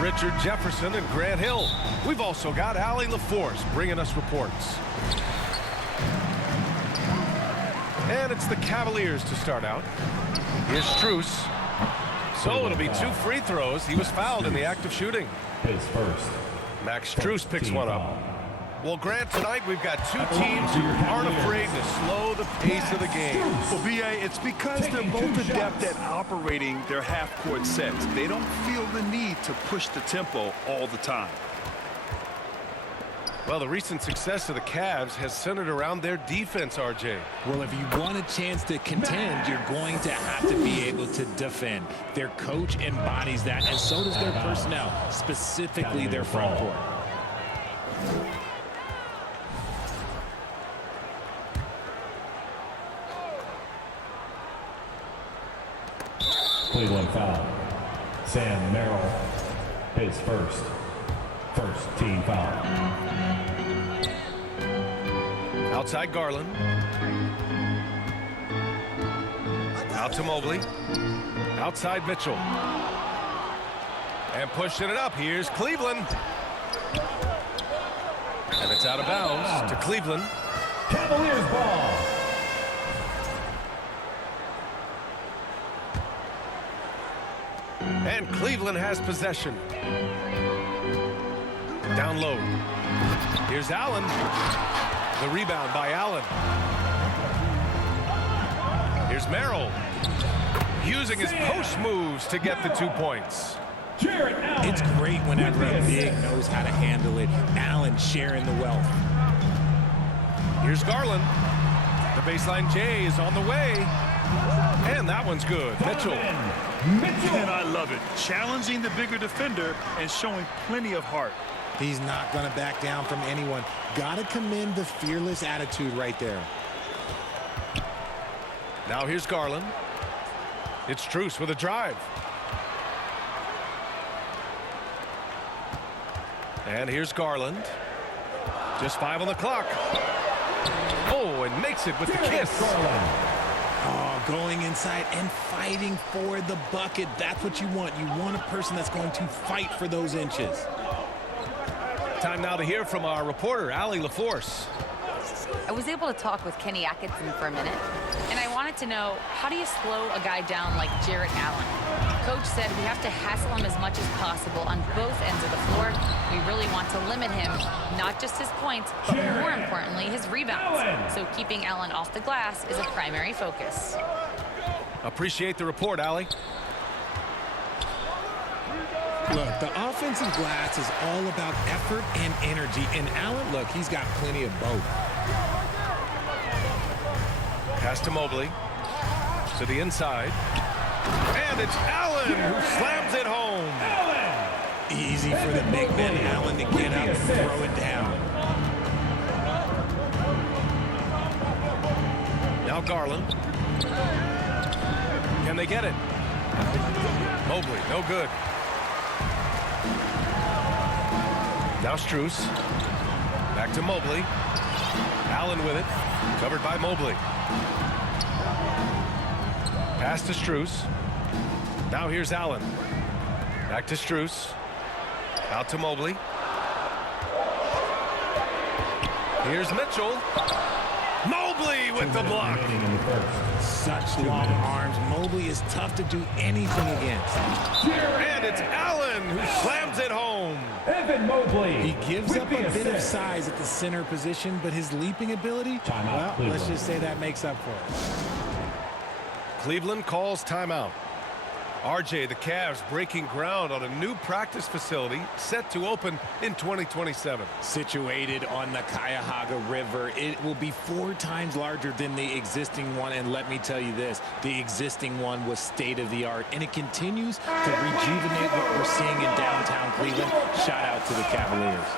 Richard Jefferson and Grant Hill. We've also got Allie LaForce bringing us reports. And it's the Cavaliers to start out. Here's Strus. So it'll be 2 free throws. He was fouled in the act of shooting. His first. Max Strus picks one up. Well, Grant, tonight we've got 2 teams who aren't afraid to slow the pace of the game. Well, B.A., it's because they're both adept at operating their half-court sets. They don't feel the need to push the tempo all the time. Well, the recent success of the Cavs has centered around their defense, RJ. Well, if you want a chance to contend, you're going to have to be able to defend. Their coach embodies that, and so does their personnel, specifically their front court. Cleveland foul. Sam Merrill, his first team foul. Outside Garland. Out to Mobley. Outside Mitchell. And pushing it up. Here's Cleveland. And it's out of bounds to Cleveland. Cavaliers ball. And Cleveland has possession. Down low. Here's Allen. The rebound by Allen. Here's Merrill. Using his post moves to get the 2 points. It's great whenever a big knows how to handle it. Allen sharing the wealth. Here's Garland. The baseline J is on the way. And that one's good. Mitchell. And I love it. Challenging the bigger defender and showing plenty of heart. He's not going to back down from anyone. Got to commend the fearless attitude right there. Now here's Garland. It's Strus with a drive. And here's Garland. Just 5 on the clock. Oh, and makes it with the kiss. Oh, going inside and fighting for the bucket. That's what you want. You want a person that's going to fight for those inches. Time now to hear from our reporter, Allie LaForce. I was able to talk with Kenny Atkinson for a minute, and I wanted to know, how do you slow a guy down like Jarrett Allen? Coach said we have to hassle him as much as possible on both ends of the floor. We really want to limit him, not just his points, but more importantly, his rebounds. So keeping Allen off the glass is a primary focus. Appreciate the report, Allie. Look, the offensive glass is all about effort and energy. And Allen, look, he's got plenty of both. Pass to Mobley. To the inside. And it's Allen who slams it home. Easy for the big man Allen to get up and throw it down. Now Garland. Can they get it? Mobley, no good. Now Strus. Back to Mobley. Allen with it. Covered by Mobley. Pass to Strus. Now here's Allen. Back to Strus. Out to Mobley. Here's Mitchell. Mobley with the block. Such long arms. Mobley is tough to do anything against. And it's Allen who slams it home. Evan Mobley. He gives up a bit of size at the center position, but his leaping ability, well, let's just say that makes up for it. Cleveland calls timeout. RJ, the Cavs breaking ground on a new practice facility set to open in 2027. Situated on the Cuyahoga River, it will be 4 times larger than the existing one. And let me tell you this, the existing one was state-of-the-art, and it continues to rejuvenate what we're seeing in downtown Cleveland. Shout out to the Cavaliers.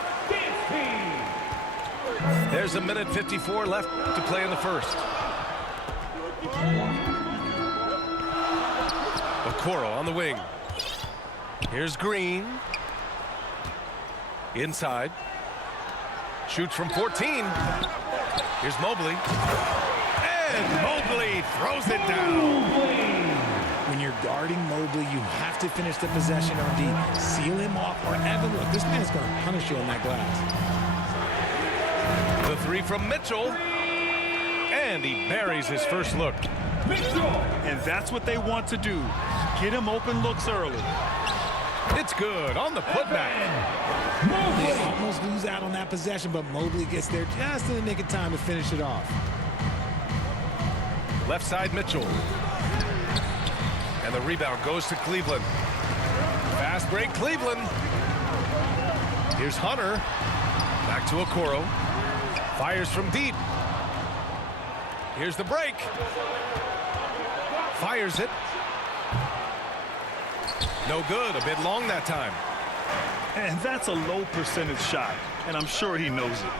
There's 1:54 left to play in the first. Okoro on the wing. Here's Green. Inside. Shoots from 14. Here's Mobley. And Mobley throws it down. When you're guarding Mobley, you have to finish the possession on D. Seal him off, or Evan, look, this man's going to punish you on that glass. The three from Mitchell. And he buries his first look. And that's what they want to do. Get him open looks early. It's good on the putback. They almost lose out on that possession, but Mobley gets there just in the nick of time to finish it off. Left side Mitchell. And the rebound goes to Cleveland. Fast break Cleveland. Here's Hunter. Back to Okoro. Fires from deep. Here's the break. Fires it. No good. A bit long that time. And that's a low percentage shot. And I'm sure he knows it.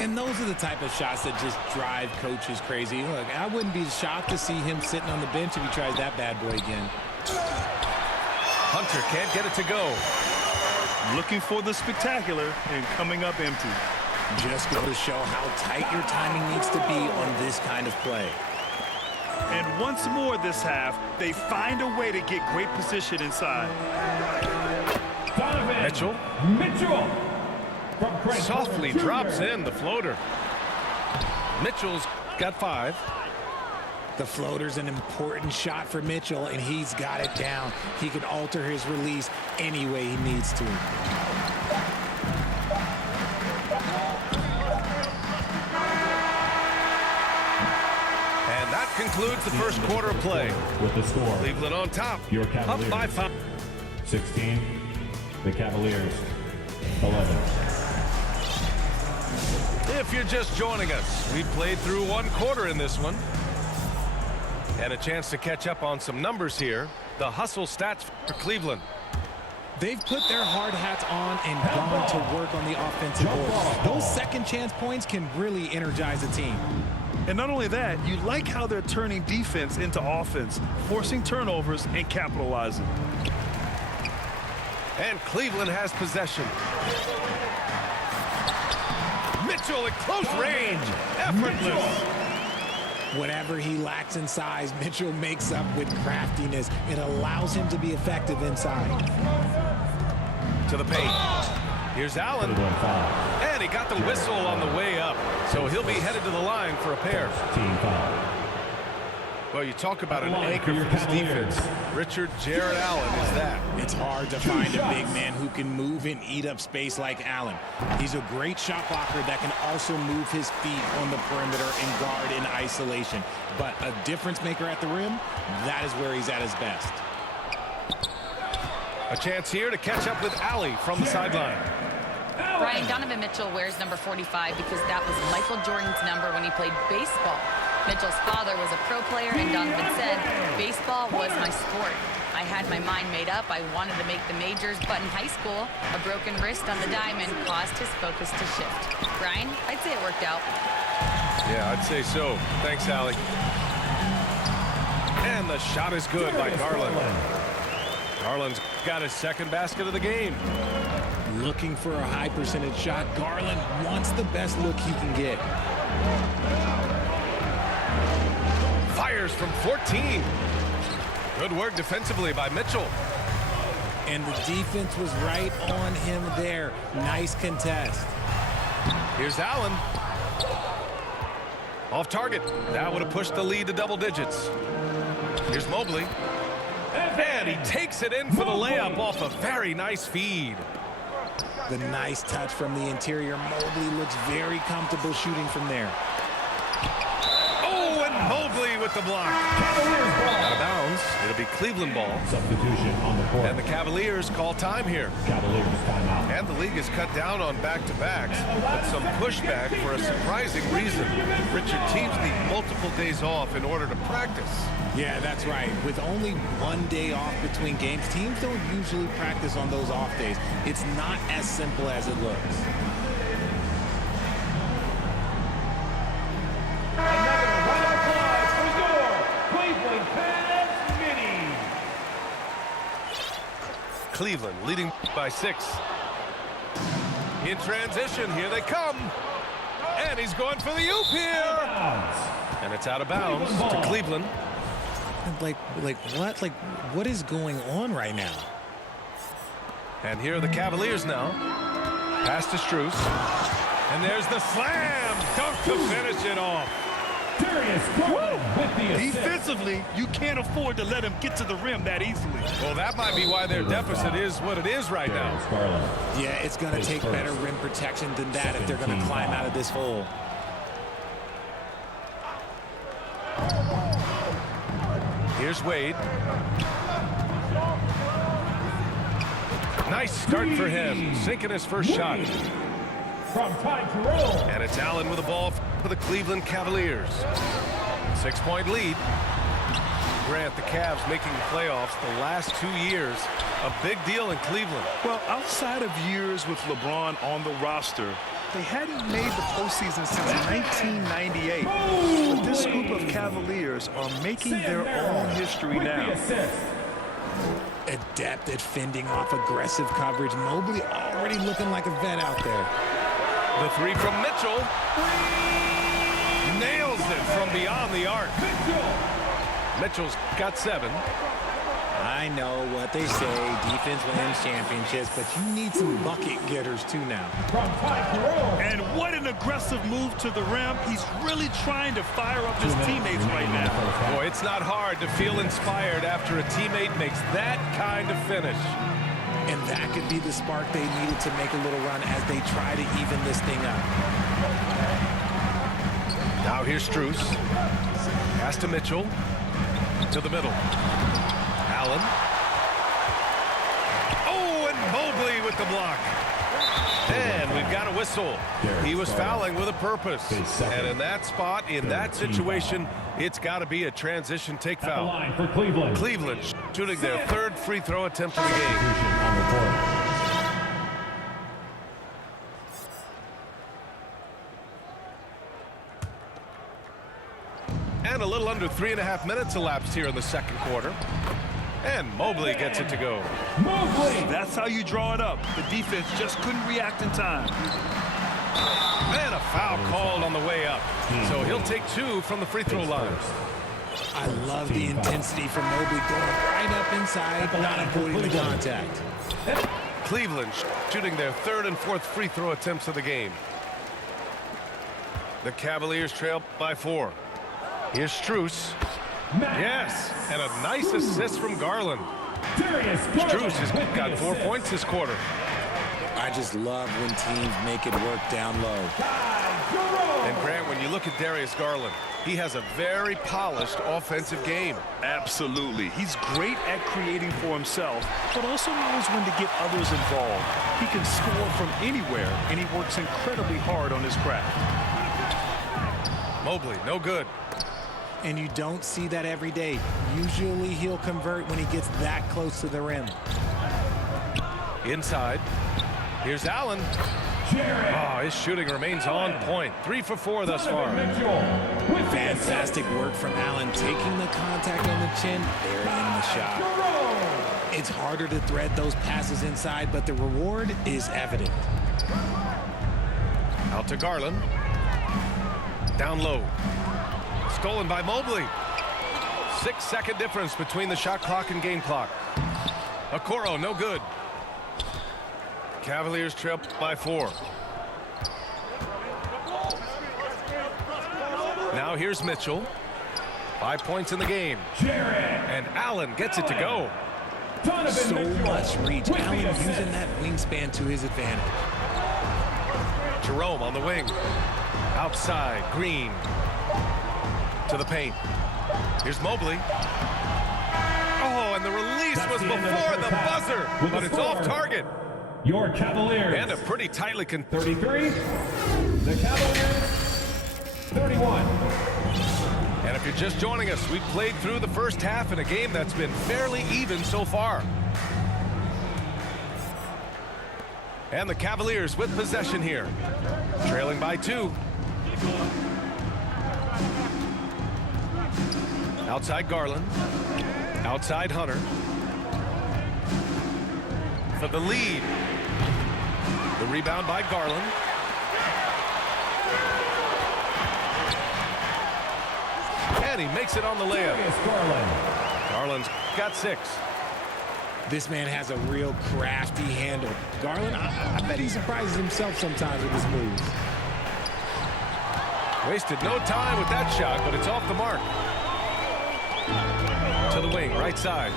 And those are the type of shots that just drive coaches crazy. Look, I wouldn't be shocked to see him sitting on the bench if he tries that bad boy again. Hunter can't get it to go. Looking for the spectacular and coming up empty. Just go to show how tight your timing needs to be on this kind of play. And once more this half, they find a way to get great position inside. Donovan Mitchell. Mitchell. From Craig Softly Porter Jr. drops in the floater. Mitchell's got 5. The floater's an important shot for Mitchell, and he's got it down. He can alter his release any way he needs to. And that concludes the first quarter of play. With the score, Cleveland on top. Your Up Cavaliers. by 5. 16. The Cavaliers, 11. If you're just joining us, we played through one quarter in this one. And a chance to catch up on some numbers here. The hustle stats for Cleveland. They've put their hard hats on and gone to work on the offensive board. Those second chance points can really energize a team. And not only that, you like how they're turning defense into offense, forcing turnovers and capitalizing. And Cleveland has possession. Mitchell at close range. Effortless. Whatever he lacks in size, Mitchell makes up with craftiness. It allows him to be effective inside. To the paint. Here's Allen. 31 foul. And he got the whistle on the way up. So he'll be headed to the line for a pair. Team foul. Well, you talk about an Line anchor for your for this Cavaliers. defense. Richard Jarrett Allen is that. It's hard to find a big man who can move and eat up space like Allen. He's a great shot blocker that can also move his feet on the perimeter and guard in isolation. But a difference maker at the rim, that is where he's at his best. A chance here to catch up with Allie from the sideline. Brian, Donovan Mitchell wears number 45 because that was Michael Jordan's number when he played baseball. Mitchell's father was a pro player, and Donovan said, baseball was my sport. I had my mind made up. I wanted to make the majors, but in high school, a broken wrist on the diamond caused his focus to shift. Brian, I'd say it worked out. Yeah, I'd say so. Thanks, Allie. And the shot is good by Garland. Garland's got his second basket of the game. Looking for a high percentage shot, Garland wants the best look he can get. Fires from 14. Good work defensively by Mitchell. And the defense was right on him there. Nice contest. Here's Allen. Off target. That would have pushed the lead to double digits. Here's Mobley. And he takes it in for the layup off a very nice feed. The nice touch from the interior. Mobley looks very comfortable shooting from there. Oh, and Mobley with the block. Cavaliers ball. Out of bounds. It'll be Cleveland ball. Substitution on the court. And the Cavaliers call time here. Cavaliers timeout. And the league has cut down on back-to-backs, but some pushback for a surprising reason. Richard, teams need multiple days off in order to practice. Yeah, that's right. With only 1 day off between games, teams don't usually practice on those off days. It's not as simple as it looks. Another round of applause for your Cleveland Cavs mini. Cleveland leading by 6. In transition, here they come. And he's going for the oop here. Bounds. And it's out of bounds to Cleveland. Like what? Like, what is going on right now? And here are the Cavaliers now. Pass to Strus. And there's the slam dunk to finish it off. Darius Garland with the assist. Defensively, you can't afford to let him get to the rim that easily. Well, that might be why their deficit is what it is right now. Darius Garland. Yeah, it's going to take better rim protection than that if they're going to climb out of this hole. Here's Wade. Nice start for him, sinking his first shot. From Ty Jerome. And it's Allen with the ball for the Cleveland Cavaliers. 6-point lead. Grant, the Cavs making playoffs the last 2 years. A big deal in Cleveland. Well, outside of years with LeBron on the roster, they hadn't made the postseason since 1998. But this group of Cavaliers are making their own history With the now. assist. Adept at fending off aggressive coverage. Mobley already looking like a vet out there. The three from Mitchell. Nails it from beyond the arc. Mitchell's got 7. I know what they say, defense wins championships, but you need some bucket getters too now. From Ty Jerome. And what an aggressive move to the rim. He's really trying to fire up his teammates right now. Boy, it's not hard to feel inspired after a teammate makes that kind of finish. And that could be the spark they needed to make a little run as they try to even this thing up. Now here's Strus. Pass to Mitchell. To the middle. Allen. Oh, and Mobley with the block. And we've got a whistle. He was fouling with a purpose. And in that spot, in that situation, it's got to be a transition take At the foul. line for Cleveland. Cleveland shooting their 3rd free throw attempt of the game. On the court. And a little under 3.5 minutes elapsed here in the second quarter. And Mobley gets it to go. Mobley. That's how you draw it up. The defense just couldn't react in time. And a foul called on the way up. So he'll take 2 from the free throw line. I love the intensity from Mobley going right up inside, not avoiding the contact. Cleveland shooting their 3rd and 4th free throw attempts of the game. The Cavaliers trail by 4. Here's Strus. Yes, and a nice assist from Garland. Darius Garland. Strus has with the got 4 assist. points this quarter. I just love when teams make it work down low. Ty Jerome. And Grant, when you look at Darius Garland, he has a very polished offensive game. Absolutely. He's great at creating for himself, but also knows when to get others involved. He can score from anywhere, and he works incredibly hard on his craft. Mobley, no good. And you don't see that every day. Usually he'll convert when he gets that close to the rim. Inside. Here's Allen. Jarrett. Oh, his shooting remains on point. 3 for 4 thus far. Mitchell. With the Fantastic work from Allen, taking the contact on the chin, burying the shot. Jerome. It's harder to thread those passes inside, but the reward is evident. Out to Garland. Down low. Stolen by Mobley. 6-second difference between the shot clock and game clock. Okoro, no good. Cavaliers trail by 4. Now here's Mitchell. 5 points in the game. Jarrett. And Allen gets it to go. Donovan So Mitchell. much reach. With the Allen assist. using that wingspan to his advantage. Jerome on the wing. Outside, Green. To the paint. Here's Mobley. Oh, and the release That's was the end of the before first the half. buzzer, With but the it's off score. target. Your Cavaliers. And a pretty tightly 33. The Cavaliers. 31. And if you're just joining us, we've played through the first half in a game that's been fairly even so far. And the Cavaliers with possession here. Trailing by 2. Outside Garland. Outside Hunter. For the lead. The rebound by Garland. And he makes it on the layup. Darius Garland. Garland's got 6. This man has a real crafty handle. Garland, I bet he surprises himself sometimes with his moves. Wasted no time with that shot, but it's off the mark. To the wing, right side.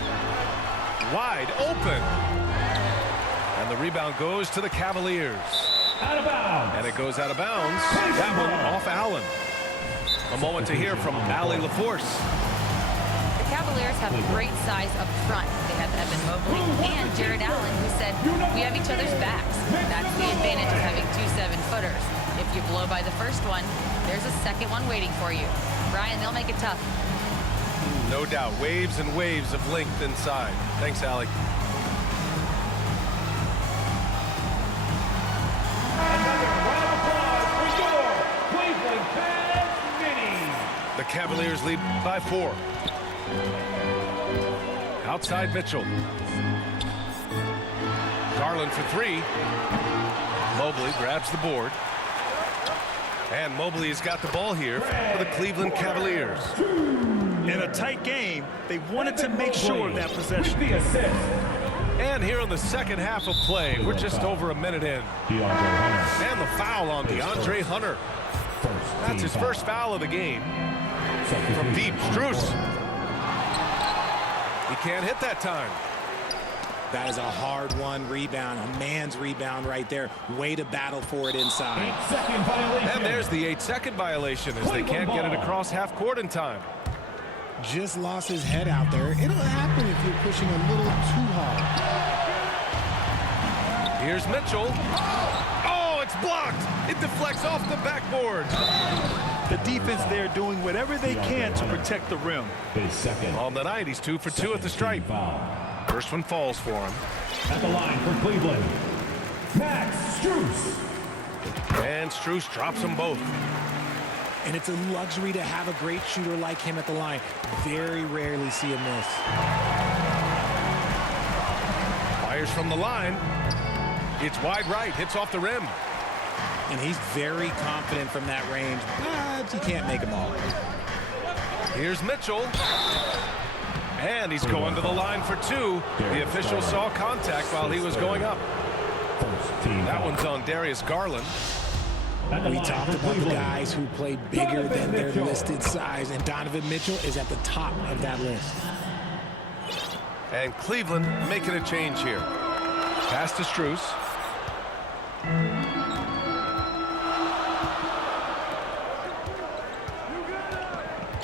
Wide open. And the rebound goes to the Cavaliers. Out of bounds. And it goes out of bounds. That one off Allen. A moment to hear from Allie LaForce. The Cavaliers have great size up front. They have Evan Mobley and Jared Allen, who said, we have each other's backs. That's the advantage of having 2 7-footers. If you blow by the first one, there's a second one waiting for you. Brian, they'll make it tough. No doubt. Waves and waves of length inside. Thanks, Allie. Another round of applause for your Cleveland Cavs Minis. The Cavaliers lead by 4. Outside Mitchell. Garland for 3. Mobley grabs the board. And Mobley has got the ball here for the Cleveland Cavaliers. In a tight game, they wanted to make sure of that possession. With the assist. And here in the second half of play, we're just over a minute in. DeAndre Hunter. And the foul on DeAndre Hunter. That's his first foul of the game. From deep, Strus. He can't hit that time. That is a hard-won rebound, a man's rebound right there. Way to battle for it inside. 8-second violation. And there's the 8-second violation as they can't get it across half court in time. Just lost his head out there. It'll happen if you're pushing a little too hard. Here's Mitchell. Oh, it's blocked. It deflects off the backboard. The defense there doing whatever they can to protect the rim. On the night, he's 2 for 2 at the stripe. First one falls for him. At the line for Cleveland, Max Strus. And Strus drops them both. And it's a luxury to have a great shooter like him at the line. Very rarely see a miss. Fires from the line. It's wide right, hits off the rim. And he's very confident from that range, but you can't make them all. Here's Mitchell. And he's going to the line for 2. The official saw contact while he was going up. That one's on Darius Garland. We talked about the guys who play bigger than their listed size, and Donovan Mitchell is at the top of that list. And Cleveland making a change here. Pass to Strus.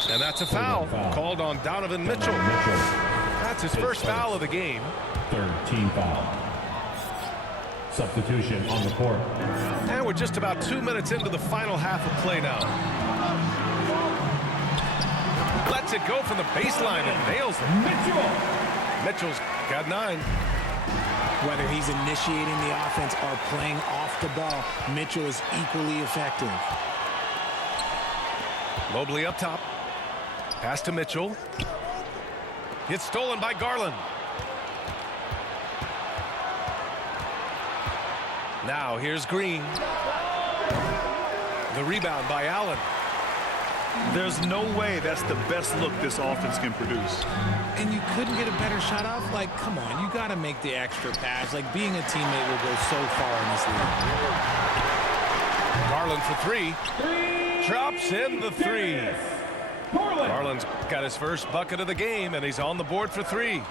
And that's a foul called on Donovan Mitchell. That's his first foul of the game. Third team foul. Substitution on the court. And we're just about 2 minutes into the final half of play now. Lets it go from the baseline and nails it. Mitchell's got 9. Whether he's initiating the offense or playing off the ball, Mitchell is equally effective. Mobley up top. Pass to Mitchell. It's stolen by Garland. Now here's Green. The rebound by Allen. There's no way that's the best look this offense can produce. And you couldn't get a better shot off? Like, come on, you got to make the extra pass. Like, being a teammate will go so far in this league. Garland for 3. Drops in the 3. Garland's got his first bucket of the game, and he's on the board for 3.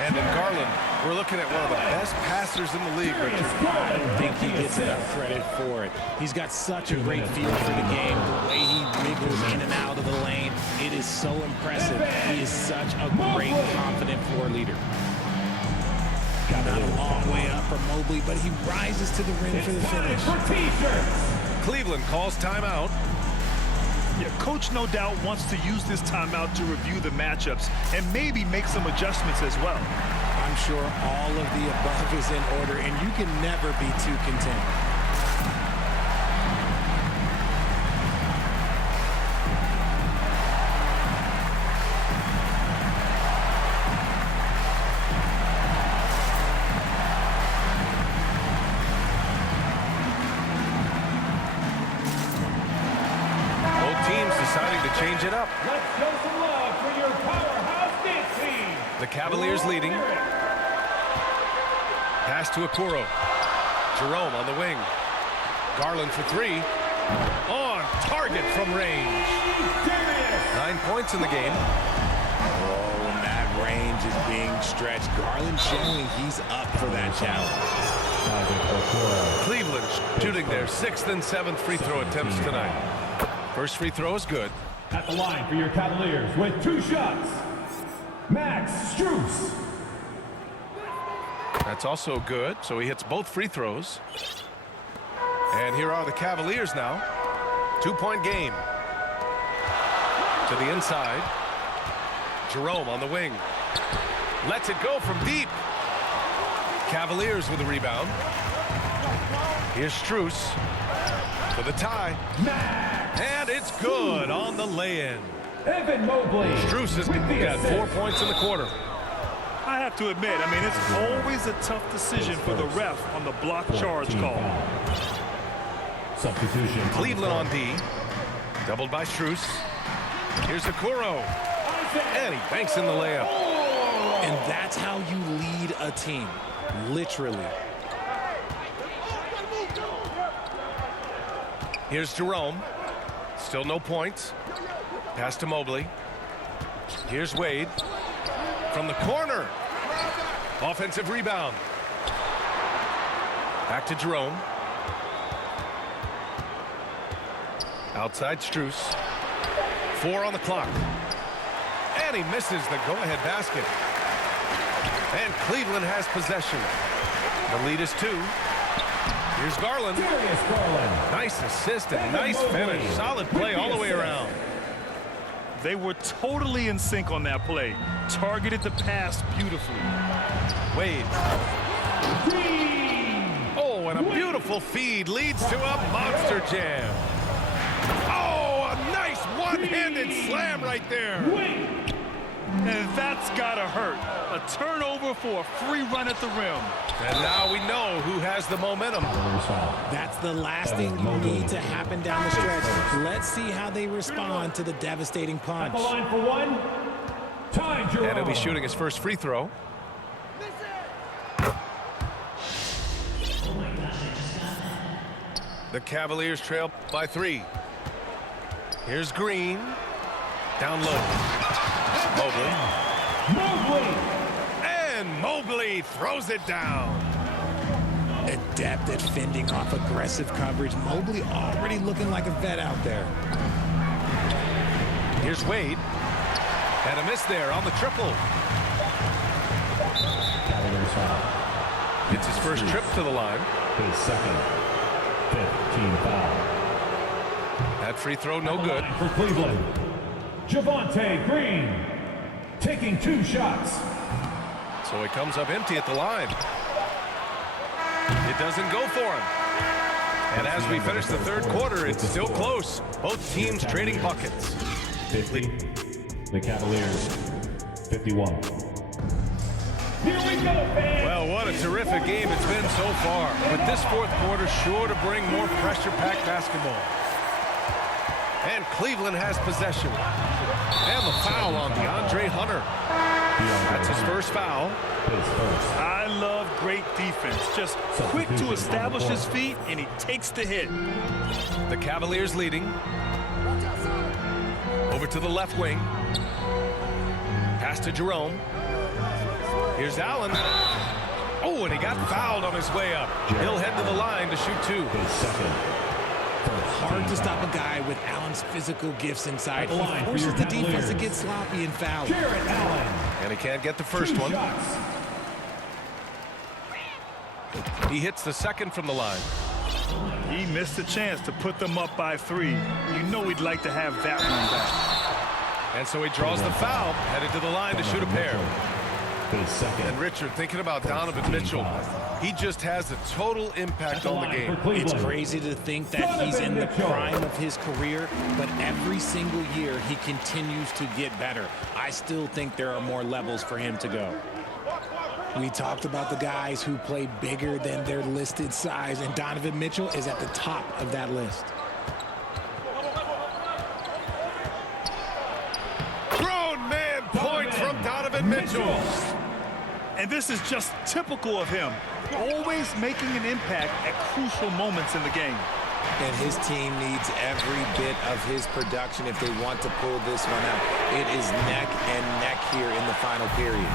And in Garland, we're looking at one of the best passers in the league, Richard. I don't think he gets enough credit for it. He's got such a great feel for the game, the way he wriggles in and out of the lane. It is so impressive. He is such a great, confident floor leader. Got a long way up for Mobley, but he rises to the rim for the finish. Cleveland calls timeout. Yeah, coach no doubt wants to use this timeout to review the matchups and maybe make some adjustments as well. I'm sure all of the above is in order, and you can never be too content. Both teams deciding to change it up. Let's show some love for your powerhouse dance team. The Cavaliers leading. Pass to Okoro. Jerome on the wing. Garland for three. On target from range. 9 points in the game. Oh, and that range is being stretched. Garland showing he's up for that challenge. Cleveland shooting their 6th and 7th free throw attempts tonight. First free throw is good. At the line for your Cavaliers with 2 shots, Max Strus. That's also good, so he hits both free throws. And here are the Cavaliers now. 2-point game. To the inside. Jerome on the wing. Lets it go from deep. Cavaliers with a rebound. Here's Strus for the tie. And it's good on the lay-in. Evan Mobley. Strus has got 4 points in the quarter. I have to admit, I mean, it's always a tough decision for the ref on the block charge call. Substitution. Cleveland on D. Doubled by Strus. Here's Okoro. And he banks in the layup. And that's how you lead a team. Literally. Here's Jerome. Still no points. Pass to Mobley. Here's Wade. From the corner. Offensive rebound. Back to Jerome. Outside Strus. 4 on the clock. And he misses the go-ahead basket. And Cleveland has possession. The lead is 2. Here's Garland. Darius Garland. Nice assist and nice finish. Solid play all the way around. They were totally in sync on that play. Targeted the pass beautifully. Wade. Oh, and a beautiful feed leads to a monster jam. Oh, a nice one-handed slam right there. And that's gotta hurt. A turnover for a free run at the rim. And now we know who has the momentum. That's the last thing you need to happen down the stretch. Let's see how they respond to the devastating punch. The line for 1. Time, Jerome. And he'll be shooting his first free throw. The Cavaliers trail by 3. Here's Green. Down low. Mobley. And Mobley throws it down. Adept at fending off aggressive coverage. Mobley already looking like a vet out there. Here's Wade. And a miss there on the triple. It's his first trip to the line. His second. 5th team foul. That free throw no good. For Cleveland, Javonte Green taking 2 shots. So he comes up empty at the line. It doesn't go for him. And as we finish the 3rd quarter, it's still close. Both teams trading buckets. 50. The Cavaliers, 51. Here we go, fans. Well, what a terrific game it's been so far. With this 4th quarter sure to bring more pressure-packed basketball. And Cleveland has possession. And the foul on DeAndre Hunter. That's his first foul. I love great defense. Just quick to establish his feet, and he takes the hit. The Cavaliers leading. Over to the left wing. Pass to Jerome. Here's Allen. Oh, and he got fouled on his way up. He'll head to the line to shoot 2. Hard to stop a guy with Allen's physical gifts inside. He forces the defense to get sloppy and foul. And he can't get the first one. He hits the second from the line. He missed a chance to put them up by 3. You know he'd like to have that one back. And so he draws the foul, headed to the line to shoot a pair. And Richard, thinking about Donovan Mitchell, he just has a total impact on the game. It's crazy to think that he's in the prime of his career, but every single year he continues to get better. I still think there are more levels for him to go. We talked about the guys who play bigger than their listed size, and Donovan Mitchell is at the top of that list. Mitchell. And this is just typical of him, always making an impact at crucial moments in the game. And his team needs every bit of his production if they want to pull this one out. It is neck and neck here in the final period.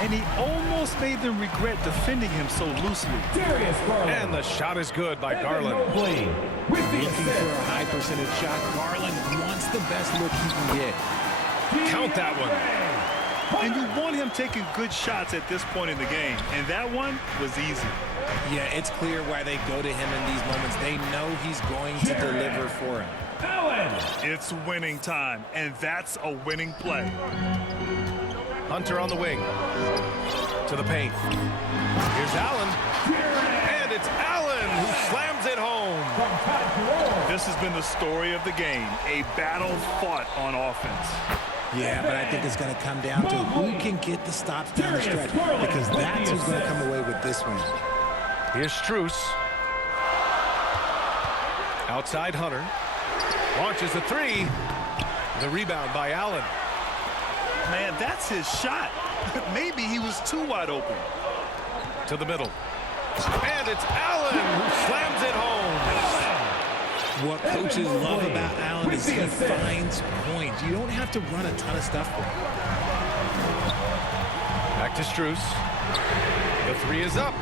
And he almost made them regret defending him so loosely. Darius Garland. And the shot is good by Evan Garland. Mobley with the Looking for assist. a high percentage shot. Garland wants the best look he can get. Count that one. And you want him taking good shots at this point in the game. And that one was easy. Yeah, it's clear why they go to him in these moments. They know he's going to deliver for him. Allen. It's winning time, and that's a winning play. Hunter on the wing. To the paint. Here's Allen. And it's Allen who slams it home. This has been the story of the game, a battle fought on offense. Yeah, but I think it's going to come down to who can get the stops down the stretch, because that's who's going to come away with this one. Here's Strus. Outside Hunter. Launches a three. The rebound by Allen. Man, that's his shot. Maybe he was too wide open. To the middle. And it's Allen who slams it home. What coaches love about Allen is he finds points. You don't have to run a ton of stuff for him. Back to Strus. The three is up.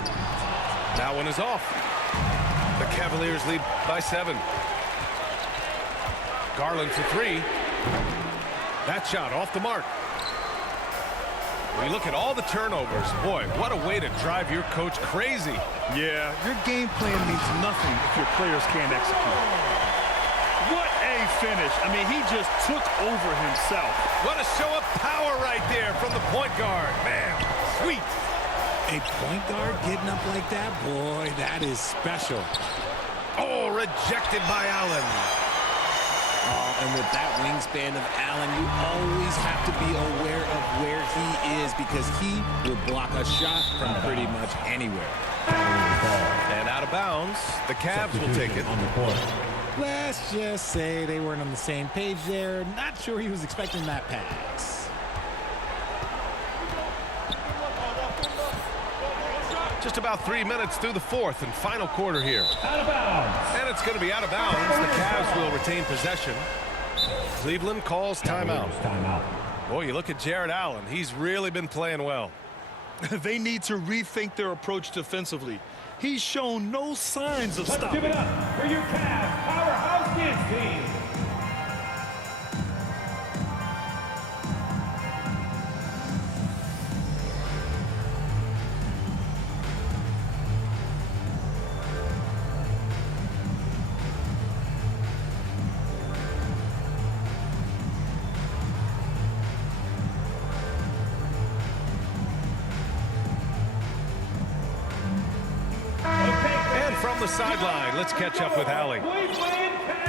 That one is off. The Cavaliers lead by 7. Garland for 3. That shot off the mark. We look at all the turnovers. Boy, what a way to drive your coach crazy. Yeah, your game plan means nothing if your players can't execute. What a finish. I mean, he just took over himself. What a show of power right there from the point guard. Man, sweet. A point guard getting up like that, boy, that is special. Oh, rejected by Allen. Oh, and with that wingspan of Allen, you always have to be aware of where he is, because he will block a shot from pretty much anywhere. And out of bounds, the Cavs will take it. On the court. Let's just say they weren't on the same page there. Not sure he was expecting that pass. Just about 3 minutes through the fourth and final quarter here. Out of bounds. And it's going to be out of bounds. The Cavs will retain possession. Cleveland calls timeout. Timeout. Boy, you look at Jared Allen. He's really been playing well. They need to rethink their approach defensively. He's shown no signs of Let's stopping. give it up for your Cavs powerhouse kids team. And from the sideline, let's catch up with Allie.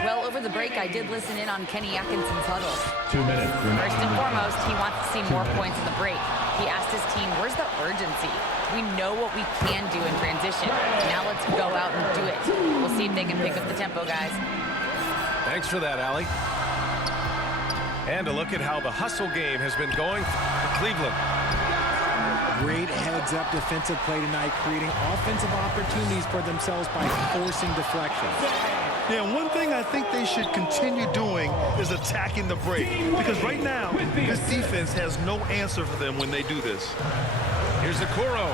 Well, over the break, I did listen in on Kenny Atkinson's huddle. 2 minutes. First and foremost, he wants to see more points in the break. He asked his team, where's the urgency? We know what we can do in transition. Now let's go out and do it. We'll see if they can pick up the tempo, guys. Thanks for that, Allie. And a look at how the hustle game has been going for Cleveland. Great heads-up defensive play tonight, creating offensive opportunities for themselves by forcing deflections. Yeah, and one thing I think they should continue doing is attacking the break. Because right now, this defense has no answer for them when they do this. Here's Okoro.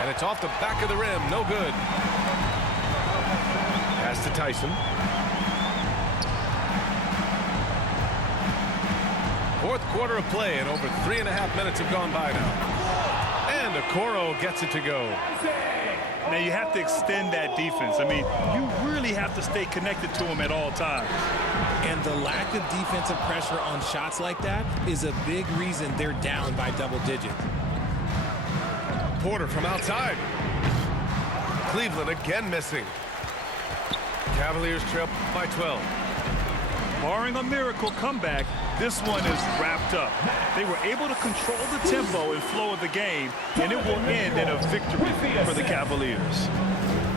And it's off the back of the rim. No good. Pass to Tyson. Fourth quarter of play, and over 3.5 minutes have gone by now. And Okoro gets it to go. Now, you have to extend that defense. I mean, you really have to stay connected to him at all times. And the lack of defensive pressure on shots like that is a big reason they're down by double digits. Porter from outside. Cleveland again missing. Cavaliers trail by 12. Barring a miracle comeback, this one is wrapped up. They were able to control the tempo and flow of the game, and it will end in a victory for the Cavaliers.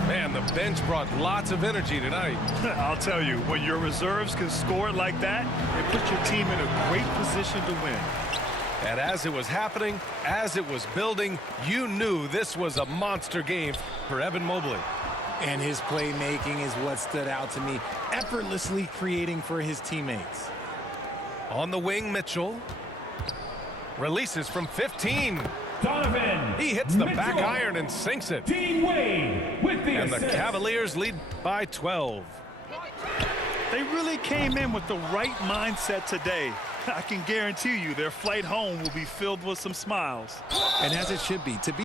Man, the bench brought lots of energy tonight. I'll tell you, when your reserves can score like that, it puts your team in a great position to win. And as it was happening, as it was building, you knew this was a monster game for Evan Mobley. And his playmaking is what stood out to me, effortlessly creating for his teammates. On the wing, Mitchell. Releases from 15. Donovan He hits the Mitchell. back iron and sinks it. Dean Wade with the And the assist. Cavaliers lead by 12. They really came in with the right mindset today. I can guarantee you their flight home will be filled with some smiles. And as it should be, to be